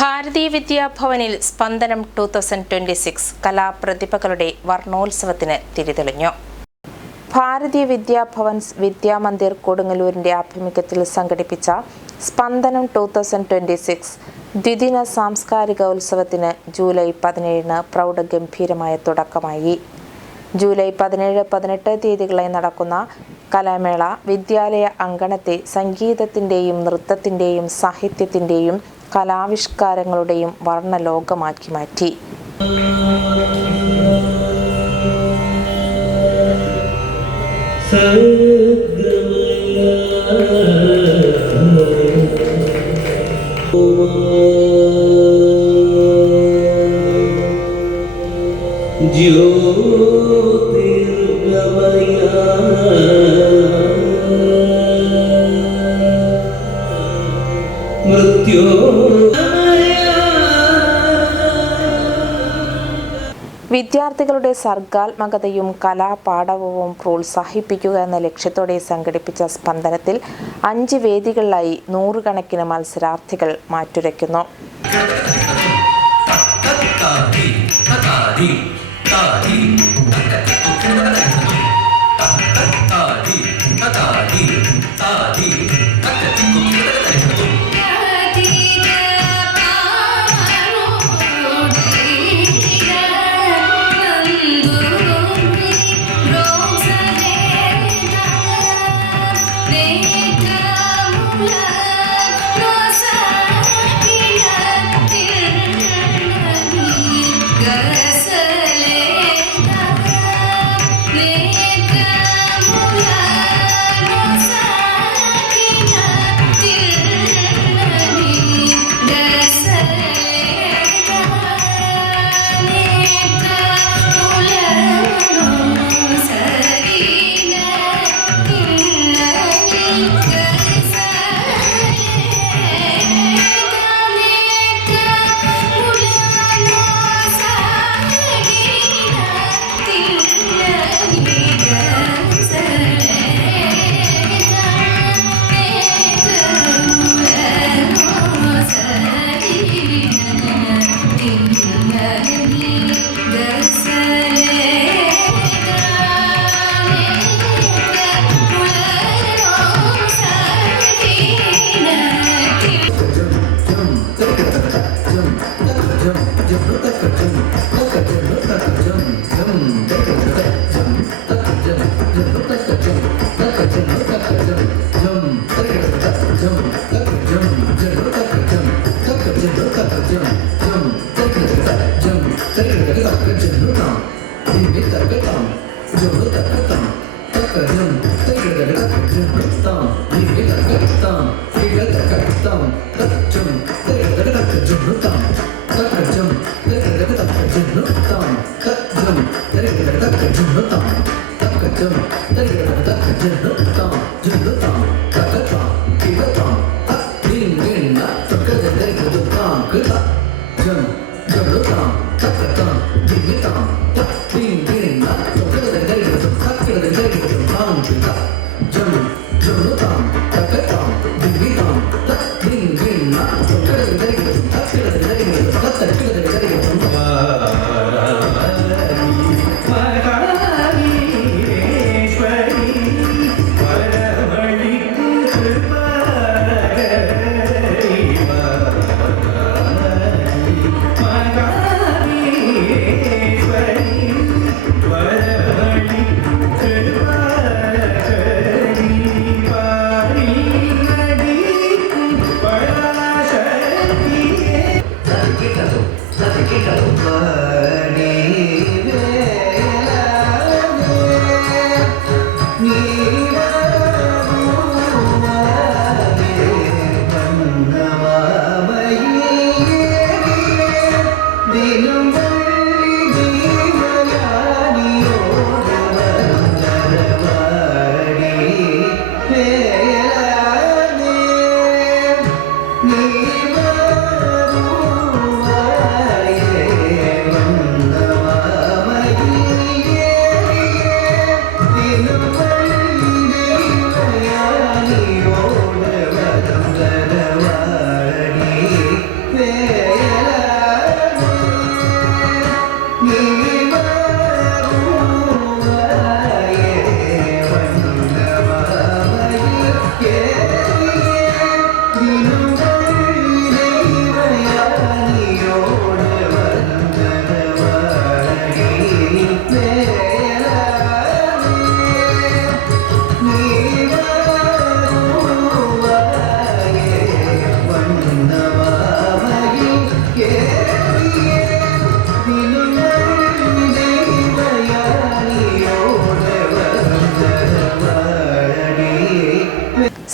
ഭാരതീയ വിദ്യാഭവനിൽ സ്പന്ദനം 2026 കലാപ്രതിഭകളുടെ വർണ്ണോത്സവത്തിന് തിരിതെളിഞ്ഞു. ഭാരതീയ വിദ്യാഭവൻസ് വിദ്യാമന്ദിർ കൊടുങ്ങല്ലൂരിന്റെ ആഭിമുഖ്യത്തിൽ സംഘടിപ്പിച്ച സ്പന്ദനം 2026 ദ്വിദിന സാംസ്കാരിക ഉത്സവത്തിന് ജൂലൈ 17 പ്രൗഢഗംഭീരമായ തുടക്കമായി. ജൂലൈ 17-18 തീയതികളായി നടക്കുന്ന കലാമേള വിദ്യാലയ അങ്കണത്തെ സംഗീതത്തിൻ്റെയും നൃത്തത്തിൻ്റെയും സാഹിത്യത്തിൻ്റെയും കലാവിഷ്കാരങ്ങളുടെയും വർണ്ണലോകമാക്കി മാറ്റി. വിദ്യാർത്ഥികളുടെ സർഗാത്മകതയും കലാപാടവവും പ്രോത്സാഹിപ്പിക്കുക എന്ന ലക്ഷ്യത്തോടെ സംഘടിപ്പിച്ച സ്പന്ദനത്തിൽ 5 വേദികളിലായി 100 കണക്കിന് മത്സരാർത്ഥികൾ മാറ്റുരയ്ക്കുന്നു.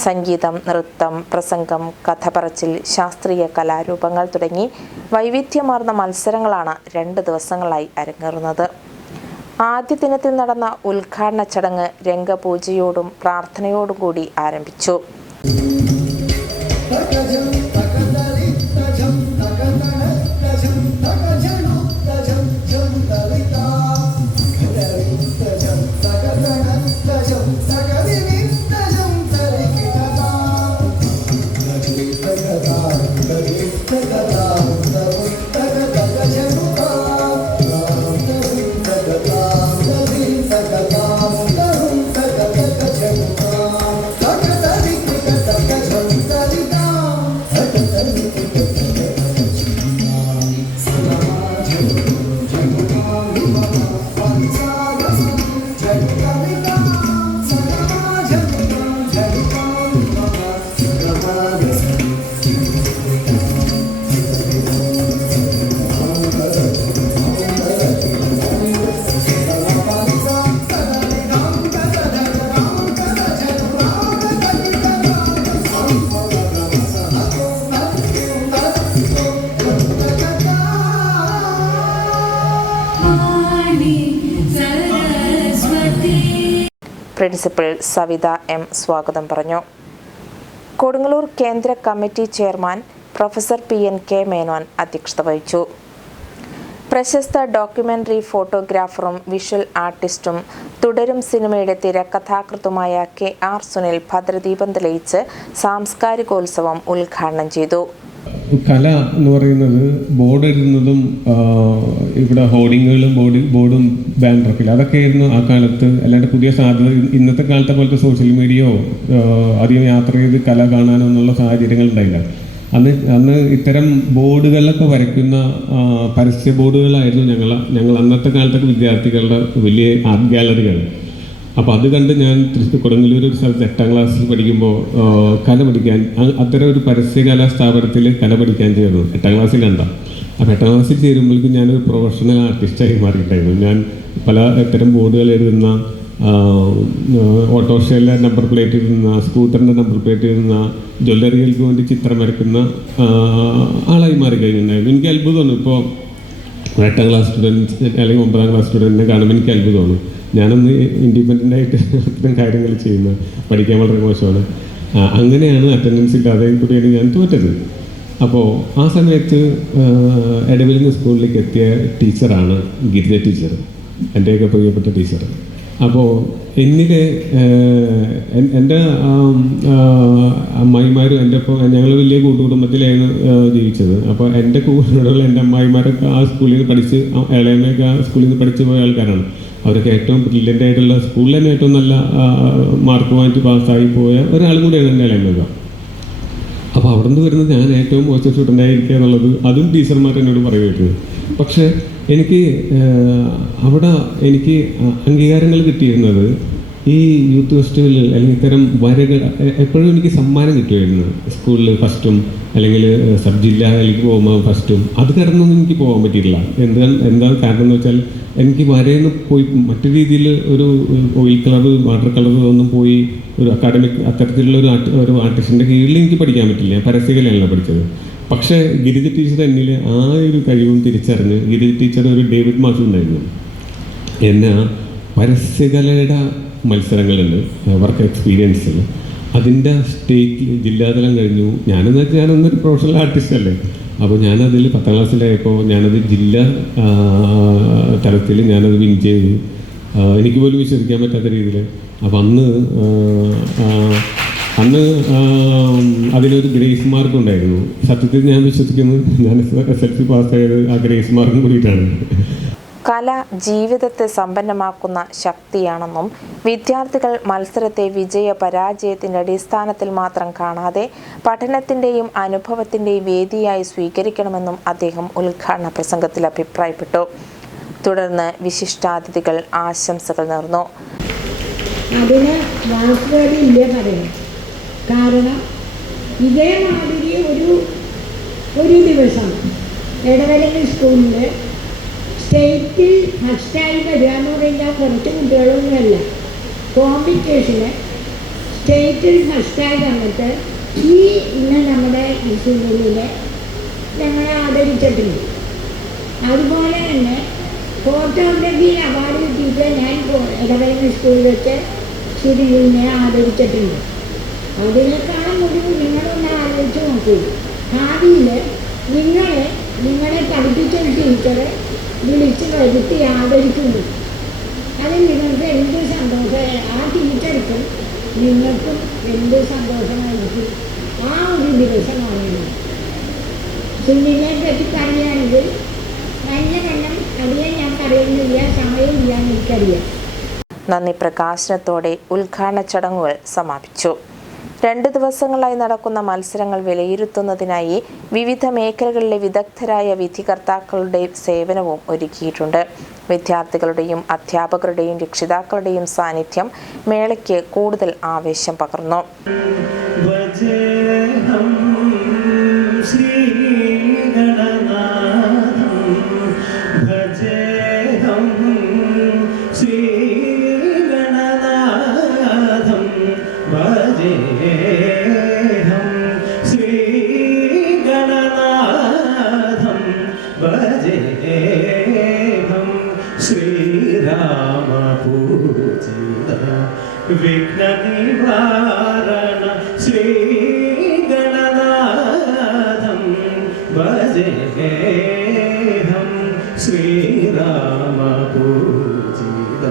സംഗീതം, നൃത്തം, പ്രസംഗം, കഥ പറച്ചിൽ, ശാസ്ത്രീയ കലാരൂപങ്ങൾ തുടങ്ങി വൈവിധ്യമാർന്ന മത്സരങ്ങളാണ് 2 ദിവസങ്ങളായി അരങ്ങേറുന്നത്. ആദ്യ ദിനത്തിൽ നടന്ന ഉദ്ഘാടന ചടങ്ങ് രംഗപൂജയോടും പ്രാർത്ഥനയോടും കൂടി ആരംഭിച്ചു. പ്രിൻസിപ്പൽ സവിത എം സ്വാഗതം പറഞ്ഞു. കൊടുങ്ങല്ലൂർ കേന്ദ്ര committee chairman professor PNK Menon അധ്യക്ഷത വഹിച്ചു. പ്രശസ്ത ഡോക്യുമെന്ററി ഫോട്ടോഗ്രാഫറും വിഷ്വൽ ആർട്ടിസ്റ്റും തുടരും സിനിമയുടെ തിരക്കഥാകൃത്തുമായ KR സുനിൽ ഭദ്രദീപം തെളിയിച്ച് സാംസ്കാരികോത്സവം ഉദ്ഘാടനം ചെയ്തു. കല എന്ന് പറയുന്നത് ബോർഡ് എഴുതുന്നതും ഇവിടെ ഹോർഡിങ്ങുകളും ബോർഡും ബാനറൊക്കെ അതൊക്കെയായിരുന്നു ആ കാലത്ത്. അല്ലാണ്ട് പുതിയ സാധ്യത ഇന്നത്തെ കാലത്തെ പോലത്തെ സോഷ്യൽ മീഡിയയോ അധികം യാത്ര ചെയ്ത് കല കാണാനോ എന്നുള്ള സാഹചര്യങ്ങൾ ഉണ്ടായില്ല. അന്ന് ഇത്തരം ബോർഡുകളിലൊക്കെ വരയ്ക്കുന്ന പരസ്യ ബോർഡുകളായിരുന്നു ഞങ്ങൾ അന്നത്തെ കാലത്തൊക്കെ വിദ്യാർത്ഥികളുടെ വലിയ ആർട്ട് ഗാലറികൾ. അപ്പോൾ അത് കണ്ട് ഞാൻ കൊടുങ്ങല്ലൂർ ഒരു സ്ഥലത്ത് 8ാം ക്ലാസ്സിൽ പഠിക്കുമ്പോൾ കല പഠിക്കാൻ അത്തരം ഒരു പരസ്യകലാ സ്ഥാപനത്തിൽ കല പഠിക്കാൻ ചേർന്നു. 8ാം ക്ലാസ്സിലുണ്ടാകും. അപ്പോൾ 8ാം ക്ലാസ്സിൽ ചേരുമ്പോഴേക്കും ഞാനൊരു പ്രൊഫഷണൽ ആർട്ടിസ്റ്റായി മാറിയിട്ടായിരുന്നു. ഞാൻ പല ഇത്തരം ബോർഡുകൾ എഴുതുന്ന, ഓട്ടോറിക്ഷയിലെ നമ്പർ പ്ലേറ്റ് എഴുതുന്ന, സ്കൂട്ടറിൻ്റെ നമ്പർ പ്ലേറ്റ് എഴുതുന്ന, ജ്വല്ലറികൾക്ക് വേണ്ടി ചിത്രം വരയ്ക്കുന്ന ആളായി മാറി കഴിഞ്ഞിട്ടുണ്ടായിരുന്നു. എനിക്ക് അത്ഭുതമാണ്. ഇപ്പോൾ 8ാം ക്ലാസ് സ്റ്റുഡൻറ്റ് അല്ലെങ്കിൽ 9ാം ക്ലാസ് സ്റ്റുഡൻറ്റിനെ കാണുമ്പോൾ എനിക്ക് അത്ഭുതമാണ്. ഞാനൊന്ന് ഇൻഡിപെൻഡൻ്റായിട്ട് അത്തരം കാര്യങ്ങൾ ചെയ്യുന്ന, പഠിക്കാൻ വളരെ മോശമാണ്. അങ്ങനെയാണ് അറ്റൻഡൻസ് ഇല്ലാതെ കൂടിയാണ് ഞാൻ തോറ്റത്. അപ്പോൾ ആ സമയത്ത് എടവലിംഗ് സ്കൂളിലേക്ക് എത്തിയ ടീച്ചറാണ് ഗിരിജ ടീച്ചർ, എൻ്റെയൊക്കെ പ്രിയപ്പെട്ട ടീച്ചർ. അപ്പോൾ എന്നിലെ എൻ്റെ അമ്മായിമാരും എൻ്റെ ഒപ്പം, ഞങ്ങൾ വലിയ കൂട്ടുകുടുംബത്തിലായിരുന്നു ജീവിച്ചത്. അപ്പോൾ എൻ്റെ കൂടെയുള്ള എൻ്റെ അമ്മായിമാരൊക്കെ ആ സ്കൂളിൽ നിന്ന് പഠിച്ച്, ഇളയമയൊക്കെ ആ സ്കൂളിൽ നിന്ന് പഠിച്ചു പോയ ആൾക്കാരാണ്. അവരൊക്കെ ഏറ്റവും ബ്രില്യൻ്റ് ആയിട്ടുള്ള, സ്കൂളിൽ തന്നെ ഏറ്റവും നല്ല മാർക്ക് വാങ്ങിച്ച് പാസ്സായി പോയ ഒരാളും കൂടെയാണ് എൻ്റെ ഇളയമക. അപ്പോൾ അവിടെ നിന്ന് വരുന്നത് ഞാൻ ഏറ്റവും മോശം സ്റ്റുഡൻ്റായിരിക്കുക എന്നുള്ളത് അതും ടീച്ചർമാർ എന്നോട് പറയുമായിരുന്നു. പക്ഷേ എനിക്ക് അവിടെ എനിക്ക് അംഗീകാരങ്ങൾ കിട്ടിയിരുന്നത് ഈ യൂത്ത് ഫെസ്റ്റിവലിൽ അല്ലെങ്കിൽ ഇത്തരം വരകൾ എപ്പോഴും എനിക്ക് സമ്മാനം കിട്ടുമായിരുന്നു. സ്കൂളിൽ ഫസ്റ്റും അല്ലെങ്കിൽ സബ് ജില്ലയിലേക്ക് പോകുമ്പോൾ ഫസ്റ്റും. അത് കടന്നൊന്നും എനിക്ക് പോകാൻ പറ്റിയിട്ടില്ല. എന്താ കാരണം എന്ന് വെച്ചാൽ എനിക്ക് വരയെന്ന് പോയി മറ്റു രീതിയിൽ ഒരു ഓയിൽ കളർ, വാട്ടർ കളർ ഒന്നും പോയി ഒരു അക്കാഡമിക് അത്തരത്തിലുള്ള ഒരു ആർട്ടിസ്റ്റിൻ്റെ കീഴിൽ എനിക്ക് പഠിക്കാൻ പറ്റില്ല. ഞാൻ പരസ്യകലയല്ല പഠിച്ചത്. പക്ഷേ ഗിരിജ ടീച്ചർ എന്നിൽ ആ ഒരു കഴിവും തിരിച്ചറിഞ്ഞ്, ഗിരിജ ടീച്ചർ ഒരു ഡേവിഡ് മാഷ് ഉണ്ടായിരുന്നു, എന്നെ പരസ്യകലയുടെ മത്സരങ്ങളുണ്ട്, വർക്ക് എക്സ്പീരിയൻസിൽ, അതിൻ്റെ സ്റ്റേറ്റ് ജില്ലാതലം കഴിഞ്ഞു. ഞാനൊന്നൊരു പ്രൊഫഷണൽ ആർട്ടിസ്റ്റ് അല്ലേ. അപ്പോൾ ഞാനതിൽ 10ാം ക്ലാസ്സിലായപ്പോൾ ഞാനത് ജില്ലാ തലത്തിൽ ഞാനത് വിൻ ചെയ്തു. എനിക്ക് പോലും വിശ്വസിക്കാൻ പറ്റാത്ത രീതിയിൽ. അപ്പോൾ അന്ന് അതിനൊരു ഗ്രേസ് മാർക്ക് ഉണ്ടായിരുന്നു. സത്യത്തിൽ ഞാൻ വിശ്വസിക്കുന്നത് ഞാൻ SSLC പാസ്സായത് ആ ഗ്രേസ് മാർക്കും കൂടിയിട്ടാണ്. കല ജീവിതത്തെ സമ്പന്നമാക്കുന്ന ശക്തിയാണെന്നും വിദ്യാർത്ഥികൾ മത്സരത്തെ വിജയ പരാജയത്തിൻ്റെ അടിസ്ഥാനത്തിൽ മാത്രം കാണാതെ പഠനത്തിൻ്റെയും അനുഭവത്തിൻ്റെയും വേദിയായി സ്വീകരിക്കണമെന്നും അദ്ദേഹം ഉദ്ഘാടന പ്രസംഗത്തിൽ അഭിപ്രായപ്പെട്ടു. തുടർന്ന് വിശിഷ്ടാതിഥികൾ ആശംസകൾ നേർന്നു. അതിന് വാക്കുകളില്ല പറയണം. കാരണം ഇതേമാതിരി ഒരു ദിവസം എടവലിംഗ് സ്കൂളിൽ സ്റ്റേറ്റിൽ ഫസ്റ്റായി വരിക എന്ന് പറഞ്ഞാൽ കുറച്ച് കുട്ടികളൊന്നുമല്ല. കോമ്പറ്റീഷന് സ്റ്റേറ്റിൽ ഫസ്റ്റായി വന്നിട്ട് ഈ ഇന്ന് നമ്മുടെ ജില്ലയിൽ ഞങ്ങളെ ആദരിച്ചിട്ടുണ്ട്. അതുപോലെ തന്നെ ഫോട്ടോഗ്രാഫി അവാർഡ് കിട്ടിയിട്ട് ഞാൻ ഇടവലങ്ങ സ്കൂളിൽ വെച്ച് ശ്രീനെ ആദരിച്ചിട്ടുണ്ട്. അതിനേക്കാളും ഒരു നിങ്ങളൊന്ന് ആലോചിച്ച് നോക്കൂ. ഭാവിയിൽ നിങ്ങളെ പഠിപ്പിച്ചൊരു ടീച്ചറെ വിളിച്ച് വരുത്തി ആദരിക്കുന്നു. അത് നിങ്ങൾക്ക് എന്ത് സന്തോഷം, ആ ടീച്ചർക്കും നിങ്ങൾക്കും എന്ത് സന്തോഷമായിരിക്കും. ആ ഒരു ദിവസമാണ് സുനിലിനെ പറ്റി പറയുകയാണെങ്കിൽ നല്ല അറിയാൻ ഞാൻ പറയുന്നില്ല, സമയമില്ല, എനിക്കറിയാം. നന്ദി പ്രകാശനത്തോടെ ഉദ്ഘാടന ചടങ്ങുകൾ സമാപിച്ചു. 2 ദിവസങ്ങളായി നടക്കുന്ന മത്സരങ്ങൾ വിലയിരുത്തുന്നതിനായി വിവിധ മേഖലകളിലെ വിദഗ്ധരായ വിധികർത്താക്കളുടെ സേവനവും ഒരുക്കിയിട്ടുണ്ട്. വിദ്യാർത്ഥികളുടെയും അധ്യാപകരുടെയും രക്ഷിതാക്കളുടെയും സാന്നിധ്യം മേളയ്ക്ക് കൂടുതൽ ആവേശം പകർന്നു. ശ്രീരാമ പൂജിത വിഘ്ന നിവാരണ ശ്രീഗണനാഥം ഭജേഹം. ശ്രീരാമ പൂജിത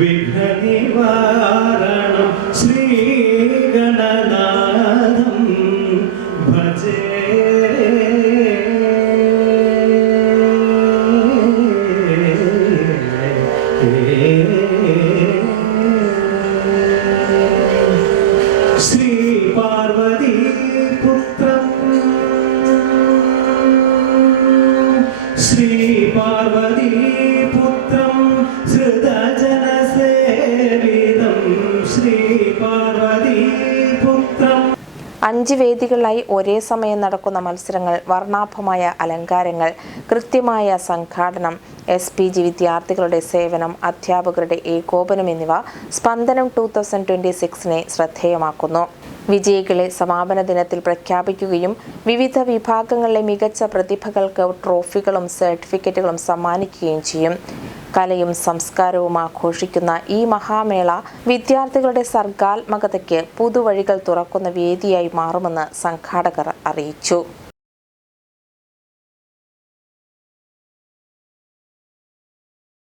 വിഘ്ന നിവാരണം ശ്രീഗണനാഥം ഭജേ. ശ്രീ പാർവതി പുത്രം ശ്രീ പാർവതി പുത്രം ശ്രുതജനസേവിതം ശ്രീ പാർവതി പുത്രം. 5 വേദികളിലായി ഒരേ സമയം നടക്കുന്ന മത്സരങ്ങൾ, വർണ്ണാഭമായ അലങ്കാരങ്ങൾ, കൃത്യമായ സംഘാടനം, SPG വിദ്യാർത്ഥികളുടെ സേവനം, അധ്യാപകരുടെ ഏകോപനം എന്നിവ സ്പന്ദനം 2026നെ ശ്രദ്ധേയമാക്കുന്നു. വിജയികളെ സമാപന ദിനത്തിൽ പ്രഖ്യാപിക്കുകയും വിവിധ വിഭാഗങ്ങളിലെ മികച്ച പ്രതിഭകൾക്ക് ട്രോഫികളും സർട്ടിഫിക്കറ്റുകളും സമ്മാനിക്കുകയും ചെയ്യും. കലയും സംസ്കാരവും ആഘോഷിക്കുന്ന ഈ മഹാമേള വിദ്യാർത്ഥികളുടെ സർഗാത്മകതയ്ക്ക് പുതുവഴികൾ തുറക്കുന്ന വേദിയായി മാറുമെന്ന് സംഘാടകർ അറിയിച്ചു.